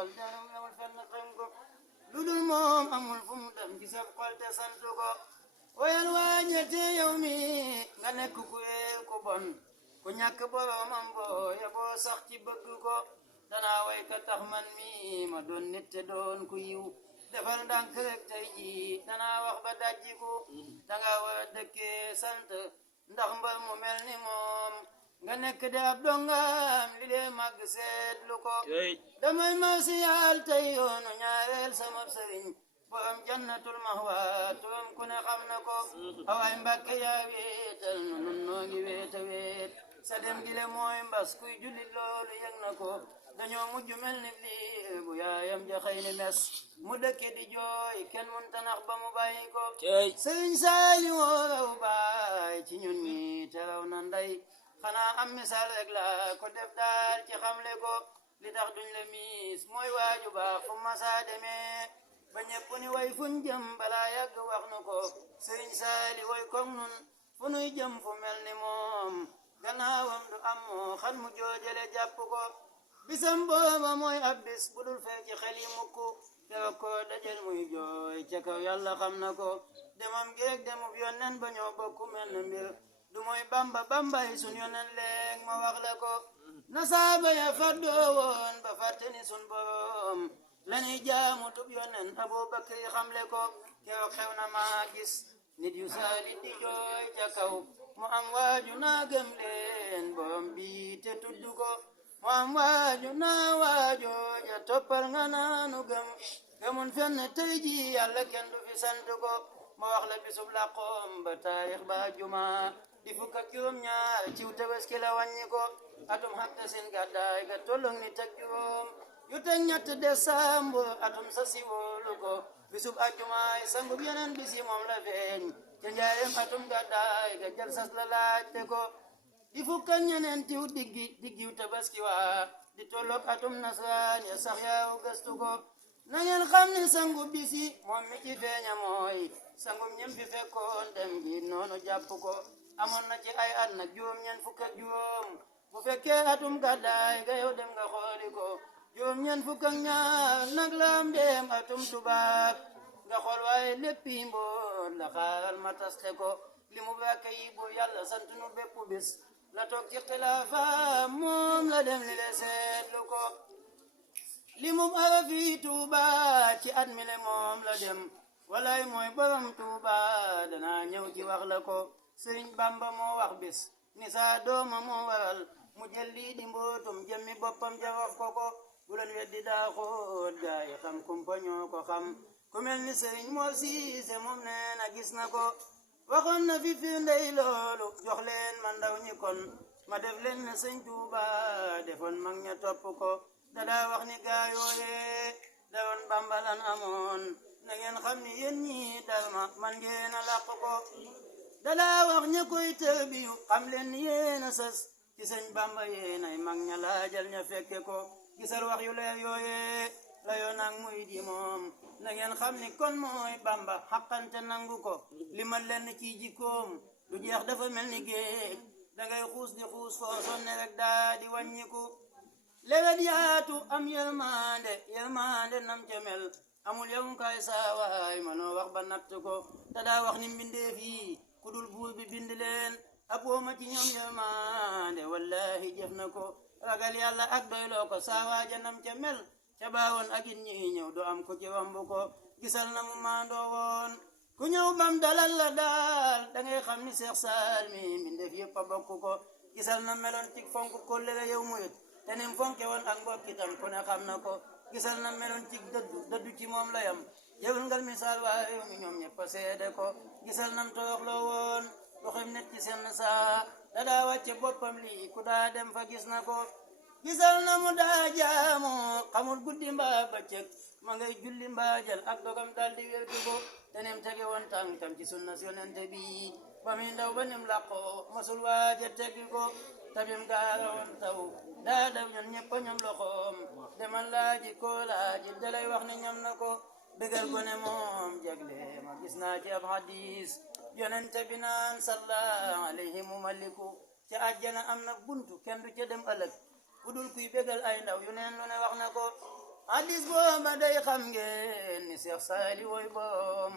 xol jaram yamul fenn xam ko lu dul moom amul fu mu dem ci sa xol te sant ko woyal waañete yow mi nga nekk ku yeel ku bon ku ñàkk boromam boo yeboo sax ci bëgg ko danaa way ka tax man mi ma doon nit te doon ku yiw defal ndànk rek tey ji danaa wax ba dajjiku danga war a dëkkee sant ndax mbar mu mel ni moom nga nekk de ab dongam li lee màgg seetlu ko damay marsiyaal tey yoonu ñaareel sama sëriñ bo am jannatul mahwa turam ku ne xam na ko awaay mbàkke yaa wéetal nun noo ngi wéeta wéet sa dem gile mooy mbas kuy jullit loolu yëg na ko dañoo mujj mel ni liir bu yaayam ja xëy ni mes mu dëkke di jooy kenn mun tanax ba mu bàyyi ko sëriñ saali woo raw baay ci ñun ñi te raw na ndey xanaa am misaal rek la ko def daal ci xamle ko li tax duñ le miis mooy waaju baax fu masaa demee ba ñepp ni way fuñ jëm balaa yàgg wax nu ko sëriñ saali woy kom nun fu nuy jëm fu mel ni moom gannaawam du am moo xan mu joojale jàpp ko bisam booba mooy ab bis bu dul fekk ci xel yi mukk keroog ko dajal muy jooy ca kaw yàlla xam na ko demam geeg demub yonen ba ñoo bokku mel na mbir du mooy bamba bambay sun yonen leeg ma wax la ko na saaba ya faddoo woon ba fàtte ni sun borom lañuy jaamu tub yonen abubakar xamle ko keroog xew na maa gis nit yu saali di jooy ca kaw mu am waaju naa gëm leen borom bi te tudd ko mu am waaju naa waaju ja toppal nga naanu gëmun fenn tey ji yàlla kenn du fi sant ko ma wax la bisub laqoom ba taarix ba juma di fukk ak juróom ñaar ciw tabaski la wàññi ko atum xatta seen gàddaay ga tolloog ni teg juróom yu teg ñett décembre atum sa siwolu ko bisub ajumaay sangub yeneen bisi moom la feeñ ca njaareem atum gàddaay ga jël sas la laajte ko di fukk ak ñeneen tiw diggiw tabaski waa di tolloog atum nasraan ya sax yaaw gëstu ko na ngeen xam ni sangub bisi moom mi ci feeña mooy sangub ñem fi fekkoon dem gi noonu jàpp ko amoon na ci ay at nag juróom ñeen fukk ak juróom bu fekkee atum gàddaay ga yow dem nga xooli ko juróom ñeen fukk ak ñaar nag laam dem atum tubaab nga xool waaye léppi mboot la xaaral ma taste ko li mu bàkke yi bu yàlla sant nu bépp bis la toog ci xilaafa moom la dem li le seetlu ko li mu arafi tuuba ci at mi le moom la dem walay mooy borom tuuba danaa ñëw ci wax la ko sëriñ bamba moo wax bis ni saa dooma moo waral mu jël lii di mbootum jëmmi boppam ja wax ko ko bu leen weddi daa xoot gaa yi xam kumpa ñoo ko xam ku mel ni sëriñ moo siise moom nee na gis na ko waxoon na fi firndey loolu jox leen ma ndaw ñi kon ma def leen ne sëñ Tuuba defoon mag ña topp ko dadaa wax ni gaa yooye daroon Bamba lan amoon na ngeen xam ni yéen ñi dalma man ngeen a làq ko dadaa wax ña koy tërbiyu xam leen ni yéen a sës ci sëñ Bamba yéen ay mag ña laajal ña fekke ko gisal wax yu leer yooye la yoo nag muy di moom na ngeen xam ni kon mooy Bamba xaqante nangu ko li ma leen ci jikkoom lu jeex dafa mel ni géej dangay xuus di xuus foo sonne rek daa di wàññiku lewet yaatu am yërmande nam ca mel amul yow kay saawaay manoo wax ba natt ko te daa wax ni mbindeef yi ku dul buur bi bind leen ab wooma ci ñoom yërmande wallahi jëf na ko ragal yàlla ak doyloo ko saawaaja nam ca mel ca baawoon ak it ñi ñëw do am ko ci wambu ko gisal na mu maandoo woon ku ñëw bam dalal la daal dangay xam ni Seex Saal mi mbindeef yëpp a bokk ko gisal na meloon ci fonk kóllëre yow muyut te nim fonke woon ak mbokkitam ku ne xam na ko gisal na meloon ci dëddu ci moom la yam yëwul ngal misaal waa réew mi ñoom ñëpp a seede ko gisal nam toroxloo woon doxim net ci seen saa dadaa wàcce boppam lii ku daa dem fa gis na ko gisal na mu daa jaamu xamul guddi mbaa bëccëg ma ngay julli mbaa jël ak dogam daal di wér ko te nim tege woon tànkam ci sunna si yonente bi ba muy ndaw ba nim làqoo masul waaja teggi ko tabim gaara woon taw daa def ñun ñëpp ñam loxoom demal laaji ko laaji dalay wax ni ñam na ko bégal ko ne moom jagle ma gis naa ci ab hadis yonente bi naan salla alayhi mu maliku ca àjjana am na buntu kenn du ca dem ëllëg ku dul kuy bégal ay ndaw yu neen lu ne wax na ko hadis booba day xam ngeen ni Seex Saali woy boom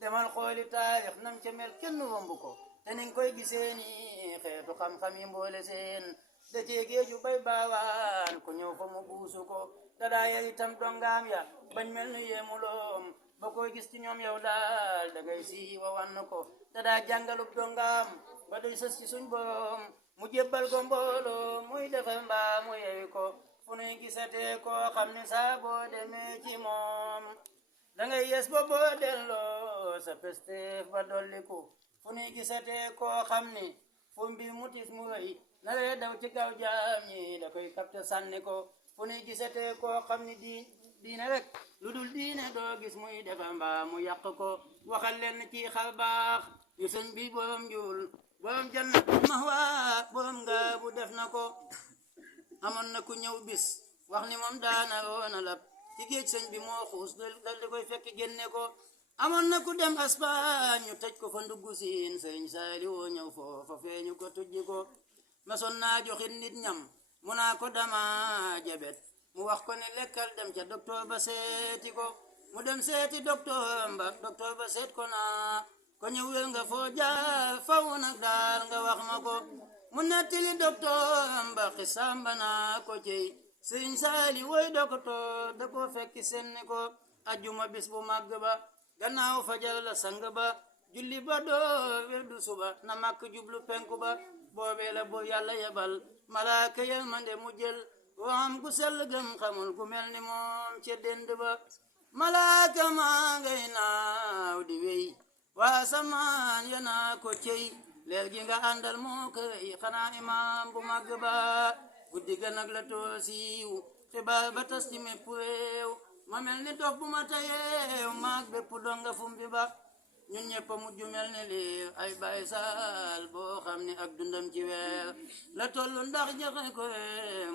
demal xooli taarix nam ca mel kenn womb ko te niñ koy gisee ni xeetu xam-xam yi mboole seen da cee géeju bay baawaan ku ñëw fa mu buusu ko te daa yar itam dongaam ya bañ mel ni yeemuloom ba koy gis ci ñoom yow daal da ngay si wawan ko te daa jàngalub dongaam ba doy sës ci suñ borom mu jébbal ko mbooloo muy defal mbaa mu yewi ko fu nuy gisatee koo xam ni saa boo demee ci moom da ngay yes ba boo delloo sa pesteef ba dolliku fu nuy gisatee koo xam ni fu mbir mutis mu rëy na lee daw ci kaw jaam ñi da koy kapte sànni ko fu nuy gisatee koo xam ni diine rek lu dul diine doo gis muy defar mbaa mu yàq ko waxal leen ci xar baax yu sëñ bi borom njuul borom jannat mahwa borom nga bu def na ko amoon na ku ñëw bis wax ni moom daana roona lab ci géej sëñ bi moo xuus dal di koy fekk génne ko amoon na ku dem Espagne ñu tëj ko fa ndugg siin sëñ Saali woo ñëw foofa feeñu ko tujji ko mason naa joxit nit ñam mu naa ko dama jabet mu wax ko ni lekkal dem ca docteur ba seeti ko mu dem seeti docteur ba seet ko naa ko ñëw wér nga foo jaar faw nag daal nga wax ma ko mu nettali docteur ba xisamba naa ko cey sëñ Saali woy docteur da ko fekki senni ko ajjuma bis bu màgg ba gannaaw fajar la sang ba julli ba door wirdu suba na màkk jublu penku ba boobee la boo yàlla yebal malaaka yal mande mu jël waxam gu sell gëm xamul gu mel ni moom ca dend ba malaaka maa ngay naaw di wey waa samaan yana ko cey leer gi nga àndal moo koy xanaa imaam bu màgg ba guddi ga nag la toosiw xibaar ba tas ci mépp réew ma mel ni dof bu ma tayeew maag bépp donga fumbi ba ñun ñëpp mujj mel ni liir ay baay saal boo xam ni ak dundam ci weer la tollu ndax joxe ko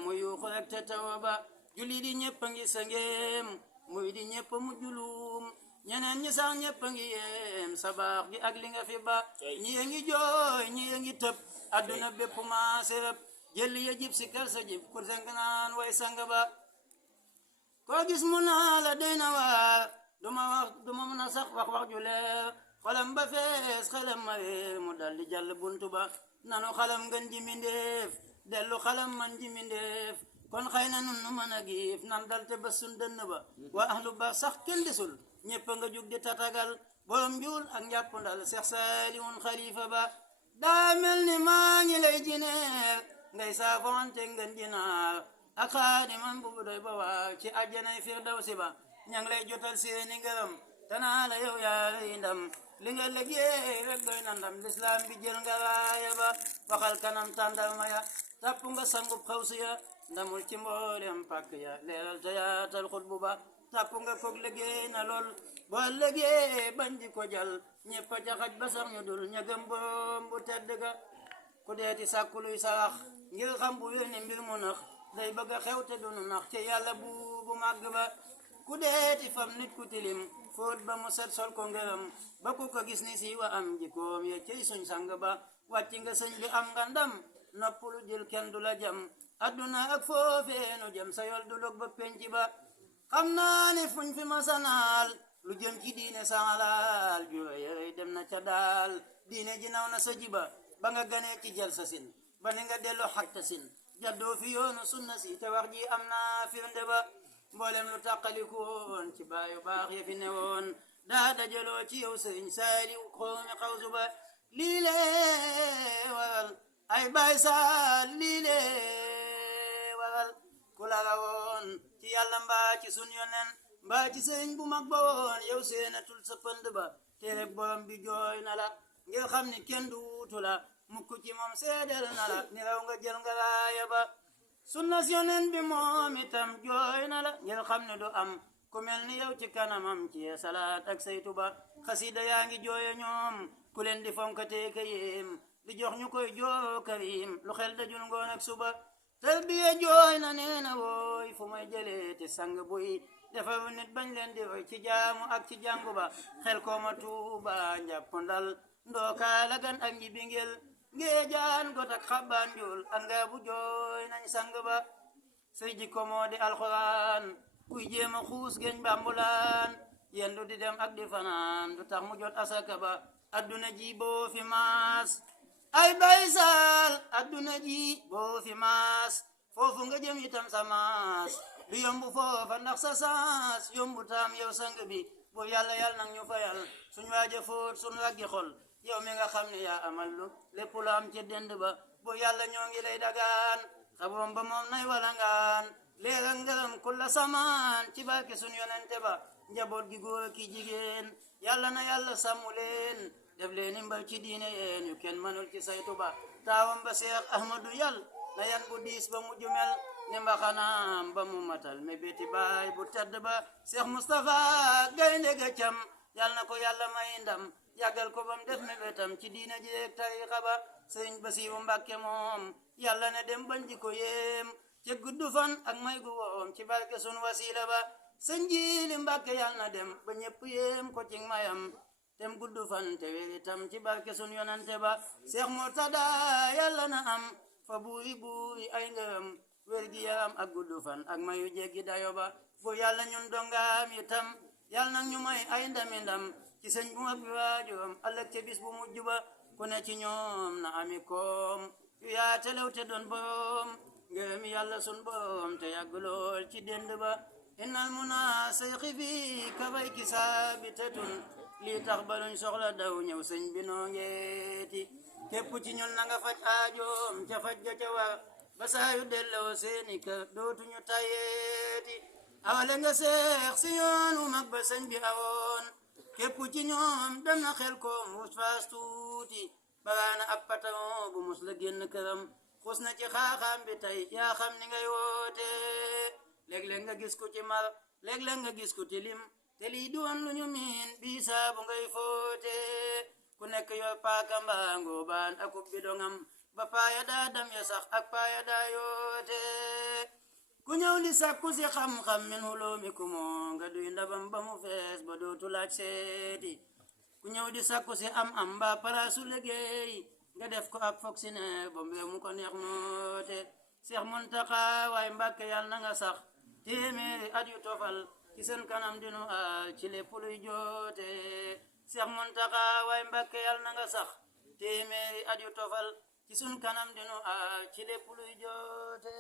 mu yuuxu rek te tawa ba julli di ñëpp a ngi sangeem muy di ñëpp mujj luum ñeneen ñi sax ñëpp a ngi yeem sa baax gi ak li nga fi ba ñi a ngi jooy ñi a ngi tëb adduna bépp maase rëb jëli ya jib si kër sa jib kur sang naan way sang ba koo gis mu naa la doy na waar duma mën a sax wax ju leer xolam ba fees xelam ma réer mu dal di jàll buntu ba nanu xalam ngën ji mindeef dellu xalam man ji mindeef kon xëy na nun nu mën a giif nan dal te ba sun dënn ba waa ahlu ba sax kenn desul ñëpp nga jug di tatagal borom njuul ak njàpp ndal Seex Saaliwun xalifa ba daa mel ni maa ngi lay jineer ngay saafonte ngën jinaar ak xaadiman bu doy ba waaw ci àjjanay firdawsi ba ñang lay jotal seeni ngërëm tanaa la yow yaa lay ndam li nga liggéey rek doy na ndam lislaam bi jël nga raaya ba waxal kanam tàndal ma ya tàpp nga sangub xawsi ya ndamul ci mboolem pàkk ya leeral te yaatal xutbu ba tàpp nga koog liggéey na lool boo liggéey bañ di ko jal ñëpp a jaxaj ba sax ñu dul ña gëm borom bu tedd ga ku deeti sàkku luy sarax ngir xam bu wér ni mbir mu nax day bëgg a xew te dunu nax ci yàlla bu màgg ba ku deeti fam nit ku tilim fóot ba mu set sol ko ngërëm ba ku ko gis ni si wa am jikoom ya cey suñ sang ba wàcc nga sëñ bi am nga ndam noppalu jël kenn du la jam adduna ak foofeenu jëm sa yol du log ba penc ba xam naa ni fuñ fi masanaal lu jëm ci diine saalaal jure yërey dem na ca daal diine ji naw na sa jiba ba nga ganee ci jël sa sin ba ni nga dellu xatta sin jaddoo fi yoonu sunna si te wax ji am na firnde ba mboolem lu tàqaliku woon ci baayu baax ya fi ne woon daa dajaloo ci yow sëriñ Saaliw xoomi xawsu ba lii lee waral ay baay saal lii lee waral ku la rawoon ci yàlla mbaa ci sun yonen mbaa ci sëriñ bu mag ba woon yow seenatul sa pënd ba te rek borom bi jooy na la ngir xam ni kenn du wuutu la mukk ci moom seedel na la ni raw nga jël nga raaya ba sunna si yonen bi moom itam jooy na la ngir xam ne du am ku mel ni yow ci kanamam ci salaat ak saytu ba xasida yaa ngi jooye ñoom ku leen di fonkatee ka yéem di jox ñu koy joo karim lu xel dajul ngoon ak suba tarbiya jooy na nee na wooy fu may jëlee te sang buy defaru nit bañ leen di roy ci jaamu ak ci jàngu ba xel kooma tuuba njàpp ndal ndookaa lagan ak nji bingel ngee jaan got ak xabbaan jul ak nga bu jooy nañ sang ba say jikko moo di alxuraan kuy jéema xuus geñ bambulaan yendu di dem ak di fanaan du tax mu jot asaka ba adduna ji boo fi maas ay baysal adduna ji boo fi maas foofu nga jëm itam sa maas du yombu foofa ndax sa saas yombu taam yow sang bi bu yàlla nang ñu fayal suñ waaja fóot suñ waggi xol yow mi nga xam ne yaa amal lu lépp lu am ci dend ba bu yàlla ñoo ngi lay dagaan xabrom ba moom nay walangaan leeral ngërëm kulla samaan ci barke suñ yonente ba njaboot gi góor ki jigéen yàlla na yàlla sàmmu leen def leen mbal ci diine yeen yu kenn mënul ci saytu ba taawam ba Seex Ahmadu yal na yan bu diis ba mu jumel ni mbaxanaam ba mu matal me beti baay bu tedd ba Seex Mustafa gaynde ga cam yal na ko yàlla may ndam yàggal ko bam def me betam ci diine jeeg tarixa ba Sëriñ Basiiru Mbàkke moom yàlla na dem bañ di ko yéem ci guddu fan ak may gu woom ci barke sun wasila ba Sëñ Jiili Mbàkke yal na dem ba ñépp yéem ko ci mayam tem guddu fan te wéri tam ci barke sun yonante ba Seex Murtada yàlla na am fa buuri ay ngërëm wér gi yaram ak guddu fan ak mayu jéggi dayo ba fu yàlla ñun dongaam itam yàlla na ñu may ay ndami ndam ci sëñ bu mag bi waajoom ëllëg ca bis bu mujj ba ku ne ci ñoom na ami koom yu yaa telew te doon borom ngërëm yàlla sun borom te yàgg lool ci dend ba innal muna sayxi fi kafay ki saabitatun lii tax ba luñ soxla daw ñëw sëñ bi noo ngeeti képp ci ñun na nga faj aajoom ca faj ga ca war ba saa yu delloo seeni kër dootuñu tayeeti awale nga seex si yoon wu mag ba sëñ bi awoon képp ci ñoom dem na xel koom wus faas tuuti baraana ab patron bu mus la génn këram xus na ci xaaxaam bi tey yaa xam ni ngay woote léeg-léeg nga gis ku ci mar léeg-léeg nga gis ku ci lim te lii duwan lu ñu miin bii saabu ngay foote ku nekk yor paaka mbaa ngoobaan akub bidongam ba paaya daa dam ya sax ak paaya daa yoote ku ñëw li sakku si xam-xam min huloomi ku moo nga duy ndabam ba mu fees ba dootu laaj seeti ku ñëw di sakku si am mbaa palaasu liggéey nga def ko ak foog si ne ba mbéy mu ko neex noote Seex Muntaxa waay Mbàkke yàlla na nga sax téeméeri at yu tofal ci seen kanam dinu aal ci lépp luy joote Seex Muntaxa waay Mbàkke yàlla na nga sax téeméeri at yu tofal ci sun kanam dinu aal ci lépp luy joote